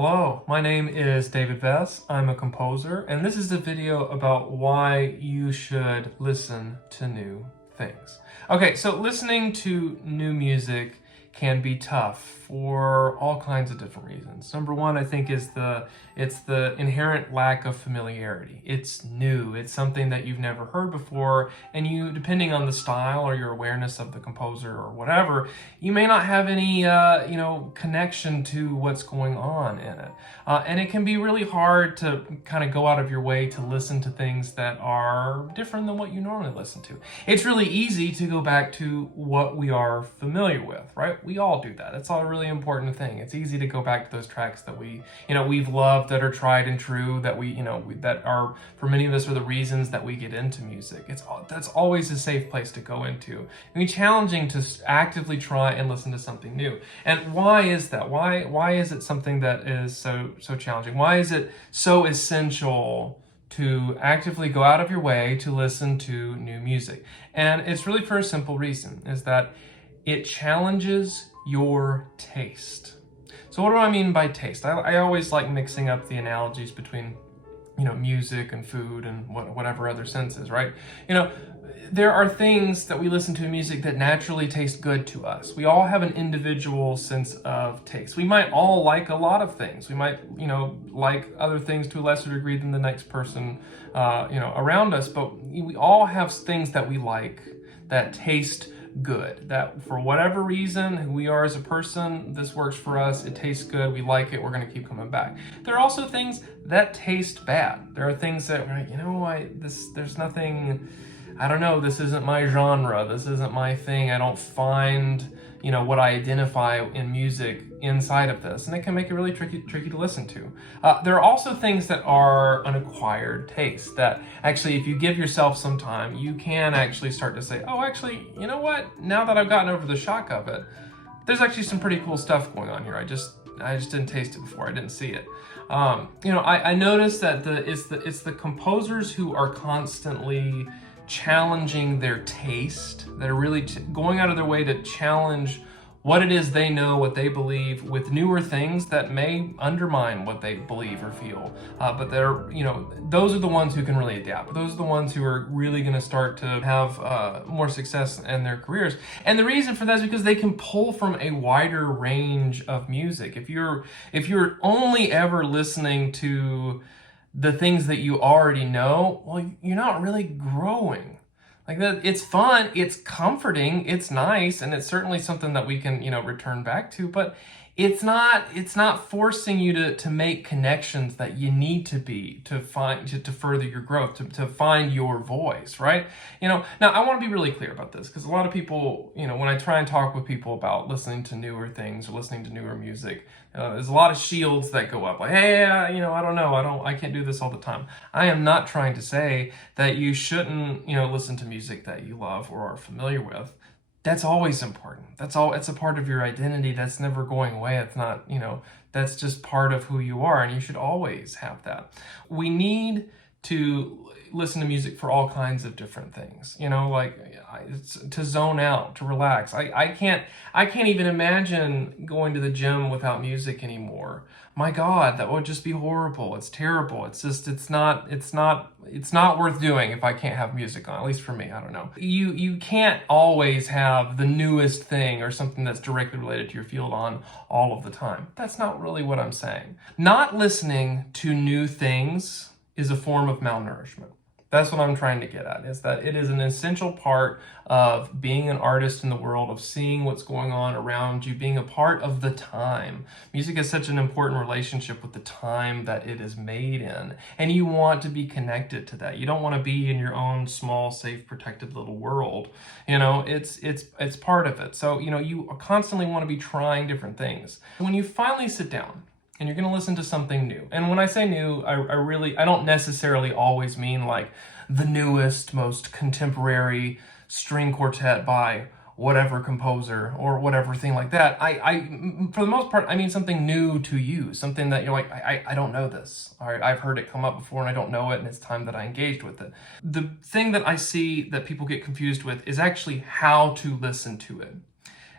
Hello, my name is David Vess. I'm a composer, and this is a video about why you should listen to new things. Okay, so listening to new music can be tough for all kinds of different reasons. Number one, I think, is it's the inherent lack of familiarity. It's new. It's something that you've never heard before, and you, depending on the style or your awareness of the composer or whatever, you may not have any connection to what's going on in it. And it can be really hard to kind of go out of your way to listen to things that are different than what you normally listen to. It's really easy to go back to what we are familiar with, right? We all do that. It's all a really important thing. It's easy to go back to those tracks that we've loved, that are tried and true, that that are, for many of us, are the reasons that we get into music. That's always a safe place to go into. It can be challenging to actively try and listen to something new. And why is that? Why is it something that is so challenging? Why is it so essential to actively go out of your way to listen to new music? And it's really for a simple reason, is that it challenges your taste. So what do I mean by taste? I always like mixing up the analogies between, music and food and whatever other senses, right? There are things that we listen to in music that naturally taste good to us. We all have an individual sense of taste. We might all like a lot of things. We might, like other things to a lesser degree than the next person, around us, but we all have things that we like that taste good, that for whatever reason, who we are as a person, this works for us, it tastes good, we like it, we're going to keep coming back. There are also things that taste bad. There are things that, there's nothing, I don't know, this isn't my genre, this isn't my thing, I don't find, what I identify in music inside of this, and it can make it really tricky to listen to. There are also things that are an acquired taste, that actually, if you give yourself some time, you can actually start to say, oh, actually, you know what, now that I've gotten over the shock of it, there's actually some pretty cool stuff going on here. I just didn't taste it before, I didn't see it. I noticed that it's the composers who are constantly challenging their taste, that are really going out of their way to challenge what it is they know, what they believe, with newer things that may undermine what they believe or feel. But those are the ones who can really adapt. Those are the ones who are really going to start to have more success in their careers. And the reason for that is because they can pull from a wider range of music. If you're only ever listening to the things that you already know, well, you're not really growing. Like that, it's fun, it's comforting, it's nice, and it's certainly something that we can, return back to, but it's not forcing you to make connections that you need to further your growth, to find your voice, right? Now I want to be really clear about this, because a lot of people, when I try and talk with people about listening to newer things or listening to newer music, there's a lot of shields that go up, like, hey, I don't know, I can't do this all the time. I am not trying to say that you shouldn't, listen to music that you love or are familiar with. That's always important. It's a part of your identity. That's never going away. It's not, that's just part of who you are, and you should always have that. We need to listen to music for all kinds of different things, to zone out, to relax. I can't even imagine going to the gym without music anymore. My God, that would just be horrible. It's terrible. It's not worth doing if I can't have music on, at least for me. I don't know. You can't always have the newest thing or something that's directly related to your field on all of the time. That's not really what I'm saying. Not listening to new things is a form of malnourishment. That's what I'm trying to get at, is that it is an essential part of being an artist in the world, of seeing what's going on around you, being a part of the time. Music has such an important relationship with the time that it is made in, and you want to be connected to that. You don't want to be in your own small, safe, protected little world. It's part of it. So, you constantly want to be trying different things. When you finally sit down and you're going to listen to something new. And when I say new, I don't necessarily always mean like the newest, most contemporary string quartet by whatever composer or whatever thing like that. For the most part, I mean something new to you, something that you're like, I don't know this. All right, I've heard it come up before and I don't know it, and it's time that I engaged with it. The thing that I see that people get confused with is actually how to listen to it.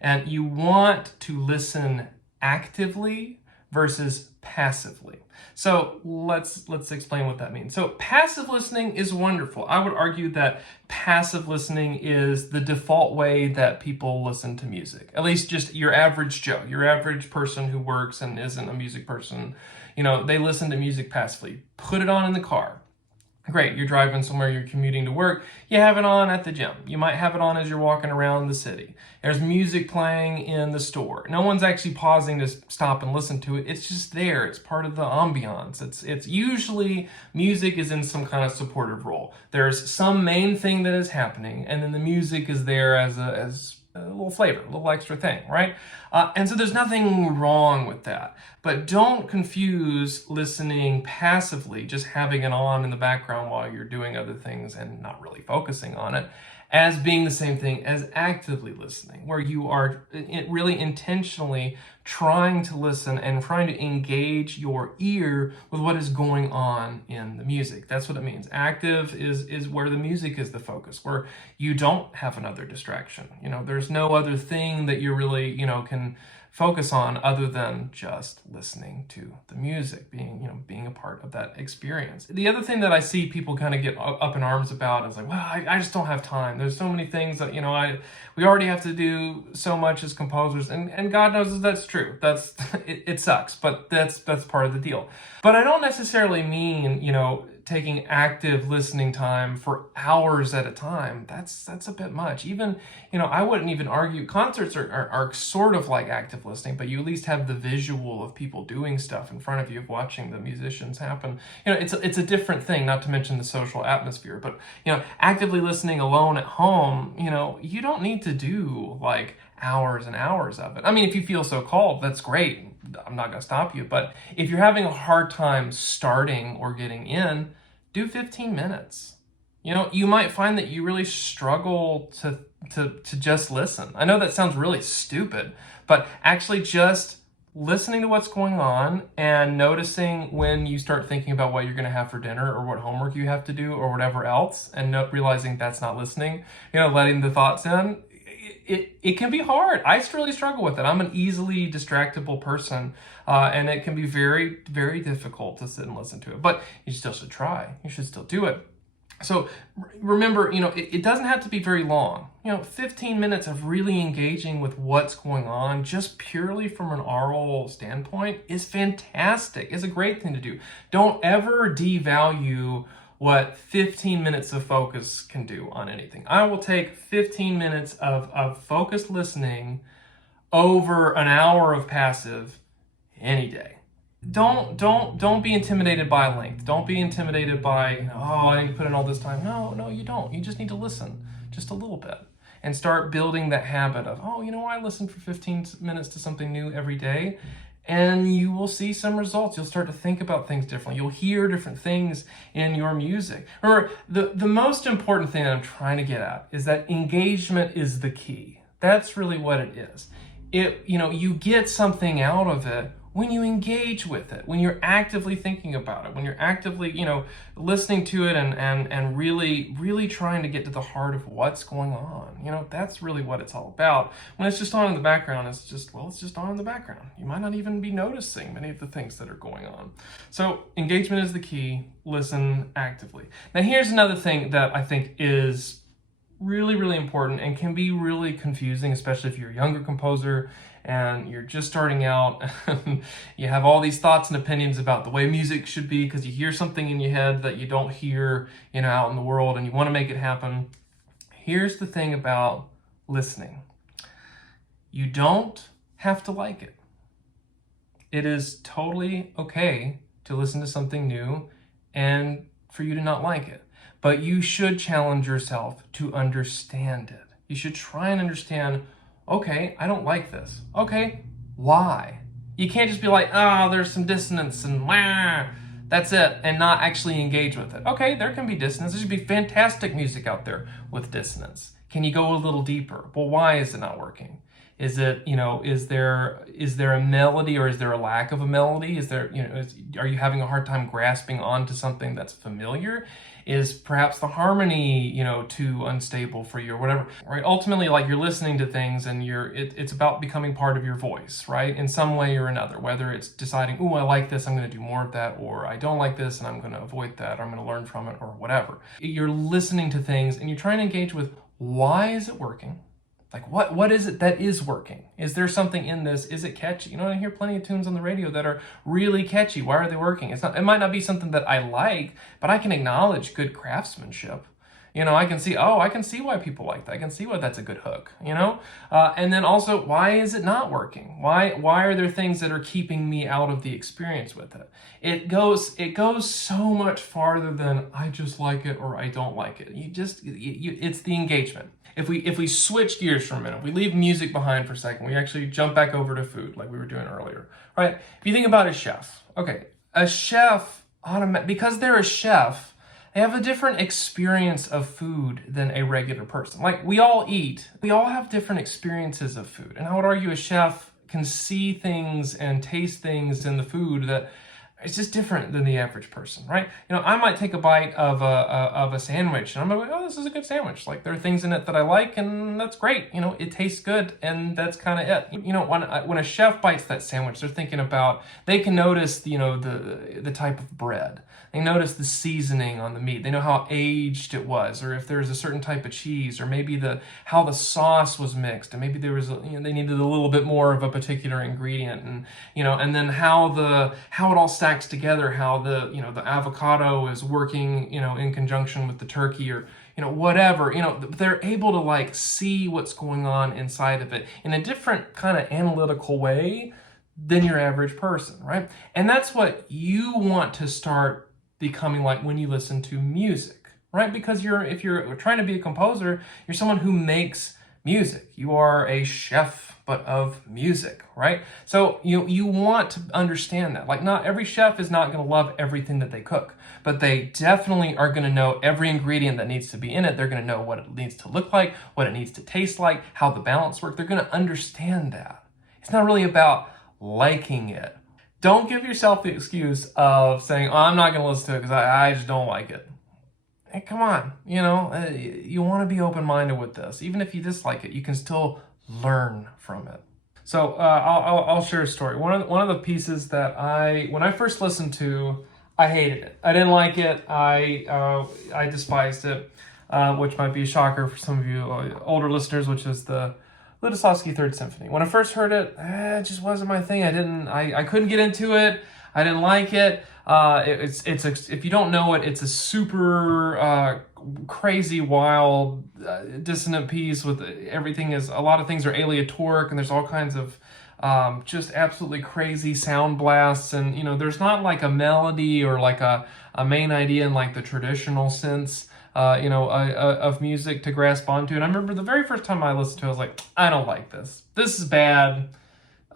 And you want to listen actively versus passively. So let's explain what that means. So passive listening is wonderful. I would argue that passive listening is the default way that people listen to music. At least just your average Joe, your average person who works and isn't a music person, they listen to music passively. Put it on in the car. Great, you're driving somewhere, you're commuting to work, you have it on at the gym. You might have it on as you're walking around the city. There's music playing in the store. No one's actually pausing to stop and listen to it. It's just there. It's part of the ambiance. It's usually music is in some kind of supportive role. There's some main thing that is happening, and then the music is there as a little flavor, a little extra thing, right? And so there's nothing wrong with that. But don't confuse listening passively, just having it on in the background while you're doing other things and not really focusing on it, as being the same thing as actively listening, where you are really intentionally trying to listen and trying to engage your ear with what is going on in the music. That's what it means. Active is where the music is the focus, where you don't have another distraction. There's no other thing that you really, can focus on other than just listening to the music, being a part of that experience. The other thing that I see people kind of get up in arms about is like, well, I just don't have time. There's so many things that, we already have to do so much as composers, and God knows that's true. It sucks, but that's part of the deal. But I don't necessarily mean, taking active listening time for hours at a time. That's a bit much. Even, I wouldn't even argue, concerts are sort of like active listening, but you at least have the visual of people doing stuff in front of you, of watching the musicians happen. It's a different thing, not to mention the social atmosphere, but, actively listening alone at home, you don't need to do like hours and hours of it. I mean, if you feel so called, that's great. I'm not going to stop you. But if you're having a hard time starting or getting in, do 15 minutes. You might find that you really struggle to just listen. I know that sounds really stupid, but actually just listening to what's going on and noticing when you start thinking about what you're going to have for dinner or what homework you have to do or whatever else, and realizing that's not listening, letting the thoughts in. It can be hard. I really struggle with it. I'm an easily distractible person, and it can be very, very difficult to sit and listen to it. But you still should try. You should still do it. So remember, it doesn't have to be very long. 15 minutes of really engaging with what's going on, just purely from an oral standpoint, is fantastic. It's a great thing to do. Don't ever devalue what 15 minutes of focus can do on anything. I will take 15 minutes of focused listening over an hour of passive any day. Don't be intimidated by length. Don't be intimidated by, I need to put in all this time. No, you don't. You just need to listen just a little bit and start building that habit of, I listen for 15 minutes to something new every day. And you will see some results. You'll start to think about things differently. You'll hear different things in your music. Remember, the most important thing that I'm trying to get at is that engagement is the key. That's really what it is. You get something out of it when you engage with it, when you're actively thinking about it, when you're actively, listening to it and really, really trying to get to the heart of what's going on. That's really what it's all about. When it's just on in the background, it's just on in the background. You might not even be noticing many of the things that are going on. So engagement is the key. Listen actively. Now here's another thing that I think is really, really important and can be really confusing, especially if you're a younger composer and you're just starting out. You have all these thoughts and opinions about the way music should be because you hear something in your head that you don't hear, out in the world, and you want to make it happen. Here's the thing about listening. You don't have to like it. It is totally okay to listen to something new and for you to not like it. But you should challenge yourself to understand it. You should try and understand, okay, I don't like this. Okay, why? You can't just be like, there's some dissonance and that's it, and not actually engage with it. Okay, there can be dissonance. There should be fantastic music out there with dissonance. Can you go a little deeper? Well, why is it not working? Is it, is there a melody, or is there a lack of a melody? Is there, are you having a hard time grasping onto something that's familiar? Is perhaps the harmony, too unstable for you or whatever, right? Ultimately, like, you're listening to things and it's about becoming part of your voice, right? In some way or another, whether it's deciding, oh, I like this, I'm going to do more of that, or I don't like this and I'm going to avoid that, or I'm going to learn from it, or whatever. You're listening to things and you're trying to engage with, why is it working? Like, what is it that is working? Is there something in this? Is it catchy? I hear plenty of tunes on the radio that are really catchy. Why are they working? It might not be something that I like, but I can acknowledge good craftsmanship. I can see why people like that. I can see why that's a good hook, and then also, why is it not working? Why are there things that are keeping me out of the experience with it? It goes so much farther than I just like it or I don't like it. It's the engagement. If we switch gears for a minute, we leave music behind for a second, we actually jump back over to food like we were doing earlier, right? If you think about a chef, okay, a chef, because they're a chef, they have a different experience of food than a regular person. Like, we all eat. We all have different experiences of food. And I would argue a chef can see things and taste things in the food that it's just different than the average person, right? I might take a bite of a sandwich and I'm like, oh, this is a good sandwich. Like, there are things in it that I like, and that's great. It tastes good, and that's kind of it. When a chef bites that sandwich, they're thinking about, they can notice, the type of bread. They notice the seasoning on the meat. They know how aged it was, or if there's a certain type of cheese, or maybe how the sauce was mixed, and maybe there was they needed a little bit more of a particular ingredient, and then how it all stacks together, how the avocado is working in conjunction with the turkey, or whatever. They're able to, like, see what's going on inside of it in a different kind of analytical way than your average person, right? And that's what you want to start becoming like when you listen to music, right? Because if you're trying to be a composer, you're someone who makes music. You are a chef, but of music, right? So you want to understand that. Like, not every chef is not going to love everything that they cook, but they definitely are going to know every ingredient that needs to be in it. They're going to know what it needs to look like, what it needs to taste like, how the balance works. They're going to understand that. It's not really about liking it. Don't give yourself the excuse of saying, oh, I'm not going to listen to it because I just don't like it. Hey, come on, you want to be open-minded with this. Even if you dislike it, you can still learn from it. So I'll share a story. One of the pieces that when I first listened to, I hated it. I didn't like it. I despised it, which might be a shocker for some of you older listeners, which is the Lutoslawski Third Symphony. When I first heard it, it just wasn't my thing. I couldn't get into it. I didn't like it. If you don't know it, it's a super crazy, wild, dissonant piece with everything a lot of things are aleatoric, and there's all kinds of just absolutely crazy sound blasts, and there's not like a melody or like a main idea in like the traditional sense of music to grasp onto. And I remember the very first time I listened to it, I was like, I don't like this. This is bad.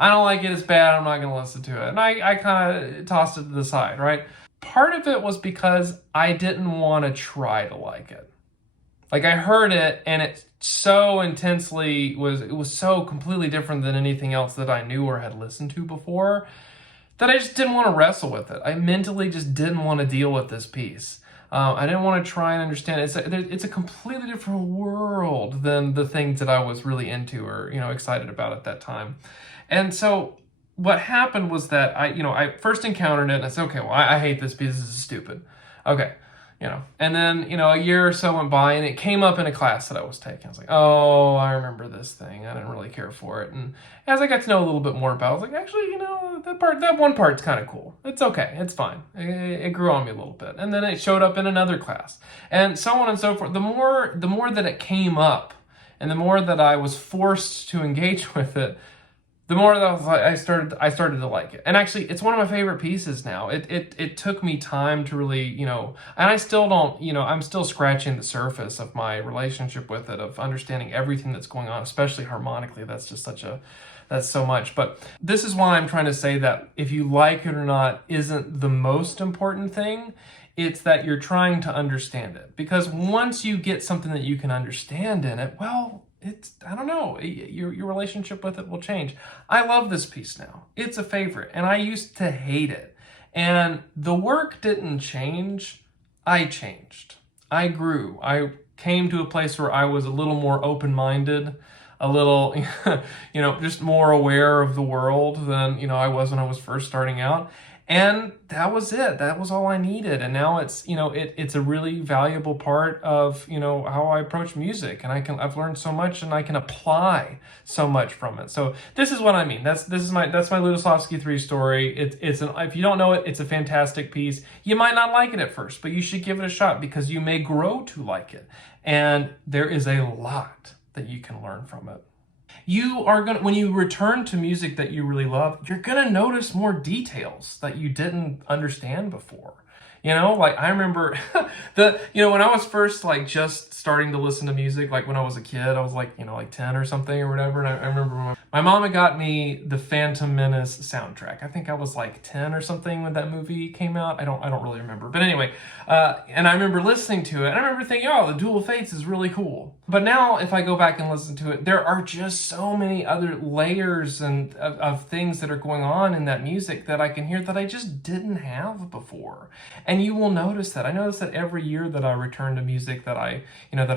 I don't like it. It's bad. I'm not going to listen to it. And I kind of tossed it to the side, right? Part of it was because I didn't want to try to like it. Like, I heard it and it so intensely was so completely different than anything else that I knew or had listened to before that I just didn't want to wrestle with it. I mentally just didn't want to deal with this piece. I didn't want to try and understand it. It's a completely different world than the things that I was really into or excited about at that time. And so what happened was that I first encountered it and I said, okay, well, I hate this piece. This is stupid. Okay. And then, a year or so went by and it came up in a class that I was taking. I was like, oh, I remember this thing. I didn't really care for it. And as I got to know a little bit more about it, I was like, actually, that one part's kind of cool. It's okay. It's fine. It grew on me a little bit. And then it showed up in another class and so on and so forth. The more that it came up and the more that I was forced to engage with it, the more that I started to like it. And actually, it's one of my favorite pieces now. It took me time to really, and I still don't, I'm still scratching the surface of my relationship with it, of understanding everything that's going on, especially harmonically. That's just that's so much. But this is why I'm trying to say that if you like it or not isn't the most important thing. It's that you're trying to understand it. Because once you get something that you can understand in it, well, I don't know, your relationship with it will change. I love this piece now. It's a favorite, and I used to hate it. And the work didn't change. I changed. I grew. I came to a place where I was a little more open-minded, a little, just more aware of the world than, I was when I was first starting out. And that was it. That was all I needed. And now it's, it's a really valuable part of, how I approach music. And I've learned so much, and I can apply so much from it. So this is what I mean. That's my Lutoslawski 3 story. If you don't know it, it's a fantastic piece. You might not like it at first, but you should give it a shot, because you may grow to like it. And there is a lot that you can learn from it. When you return to music that you really love, you're gonna notice more details that you didn't understand before. Like I remember when I was first just starting to listen to music, like when I was a kid, I was like 10 or something or whatever. And I remember my mom had got me the Phantom Menace soundtrack. I think I was like 10 or something when that movie came out. I don't really remember. But anyway, and I remember listening to it, and I remember thinking, oh, the Duel of Fates is really cool. But now if I go back and listen to it, there are just so many other layers and of things that are going on in that music that I can hear that I just didn't have before. And you will notice that. I notice that every year that I return to music that I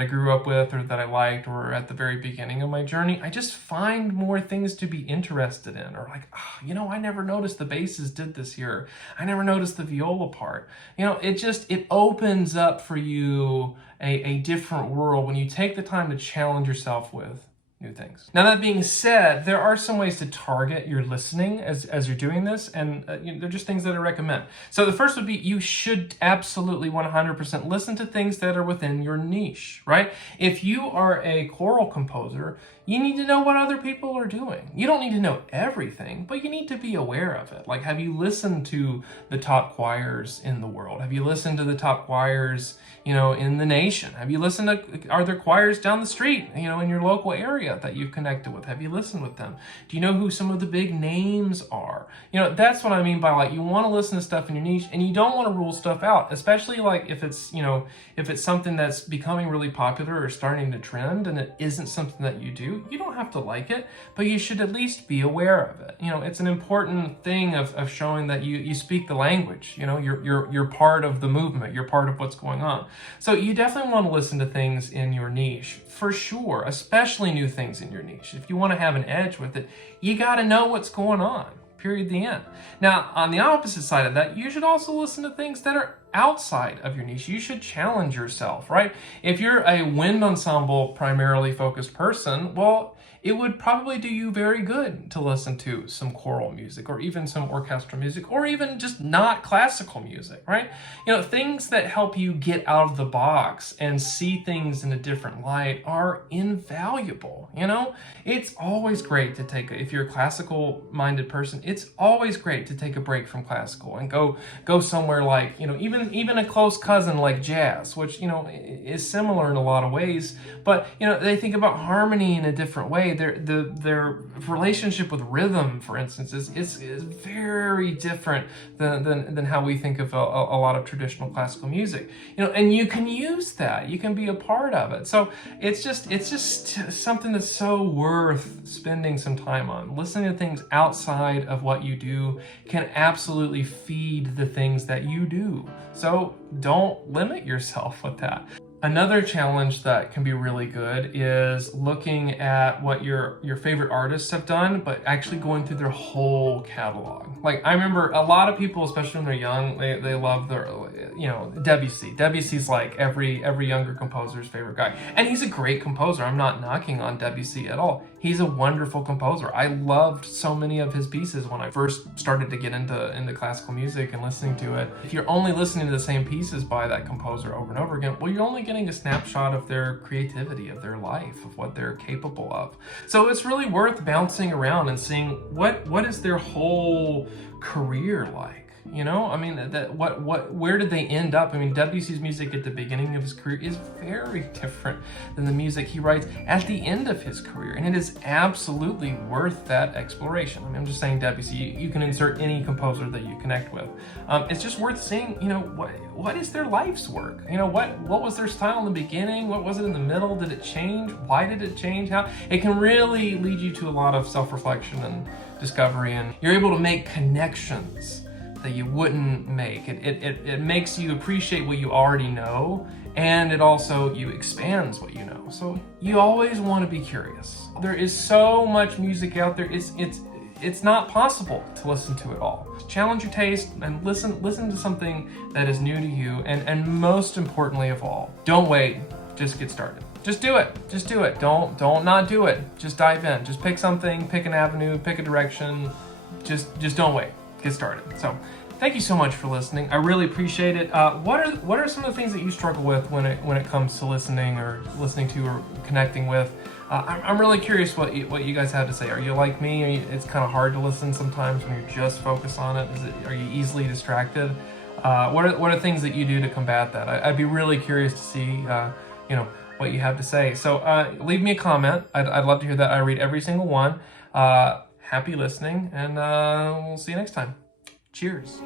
grew up with, or that I liked, or at the very beginning of my journey, I just find more things to be interested in, or like, I never noticed the basses did this here. I never noticed the viola part. It opens up for you a different world when you take the time to challenge yourself with new things. Now, that being said, there are some ways to target your listening as you're doing this, and they're just things that I recommend. So the first would be, you should absolutely 100% listen to things that are within your niche, right? If you are a choral composer, you need to know what other people are doing. You don't need to know everything, but you need to be aware of it. Like, have you listened to the top choirs in the world? Have you listened to the top choirs, in the nation? Have you listened to, are there choirs down the street, in your local area that you've connected with? Have you listened with them? Do you know who some of the big names are? That's what I mean by, you want to listen to stuff in your niche, and you don't want to rule stuff out, especially if it's something that's becoming really popular or starting to trend, and it isn't something that you do. You don't have to like it, but you should at least be aware of it. It's an important thing of showing that you speak the language. You're part of the movement. You're part of what's going on. So you definitely want to listen to things in your niche, for sure, especially new things in your niche. If you want to have an edge with it, you got to know what's going on. Period, the end. Now, on the opposite side of that, you should also listen to things that are outside of your niche. You should challenge yourself, right? If you're a wind ensemble primarily focused person, well, it would probably do you very good to listen to some choral music, or even some orchestral music, or even just not classical music, right? Things that help you get out of the box and see things in a different light are invaluable. It's always great to if you're a classical minded person, it's always great to take a break from classical and go somewhere like, even a close cousin like jazz, which, is similar in a lot of ways, but, they think about harmony in a different way. Their relationship with rhythm, for instance, is very different than how we think of a lot of traditional classical music. And you can use that. You can be a part of it. So it's just something that's so worth spending some time on. Listening to things outside of what you do can absolutely feed the things that you do. So don't limit yourself with that. Another challenge that can be really good is looking at what your favorite artists have done, but actually going through their whole catalog. Like, I remember a lot of people, especially when they're young, they love their, Debussy. Debussy's like every younger composer's favorite guy. And he's a great composer. I'm not knocking on Debussy at all. He's a wonderful composer. I loved so many of his pieces when I first started to get into classical music and listening to it. If you're only listening to the same pieces by that composer over and over again, well, you're only getting a snapshot of their creativity, of their life, of what they're capable of. So it's really worth bouncing around and seeing what is their whole career like. you know? I mean, where did they end up? I mean, Debussy's music at the beginning of his career is very different than the music he writes at the end of his career, and it is absolutely worth that exploration. I mean, I'm just saying Debussy, you can insert any composer that you connect with. It's just worth seeing, you know, what is their life's work? You know, what was their style in the beginning? What was it in the middle? Did it change? Why did it change? How? It can really lead you to a lot of self-reflection and discovery, and you're able to make connections that you wouldn't make. It makes you appreciate what you already know, and it also expands what you know. So you always want to be curious. There is so much music out there. It's not possible to listen to it all. Challenge your taste and listen to something that is new to you, and most importantly of all, don't wait, just get started. Just do it. Just do it. Don't not do it. Just dive in. Just pick something, pick an avenue, pick a direction. Just don't wait. Get started. So, thank you so much for listening. I really appreciate it. What are some of the things that you struggle with when it comes to listening to or connecting with? I'm really curious what you guys have to say. Are you like me? It's kind of hard to listen sometimes when you're just focused on it. Are you easily distracted? What are things that you do to combat that? I'd be really curious to see what you have to say. So leave me a comment. I'd love to hear that. I read every single one. Happy listening, and we'll see you next time. Cheers.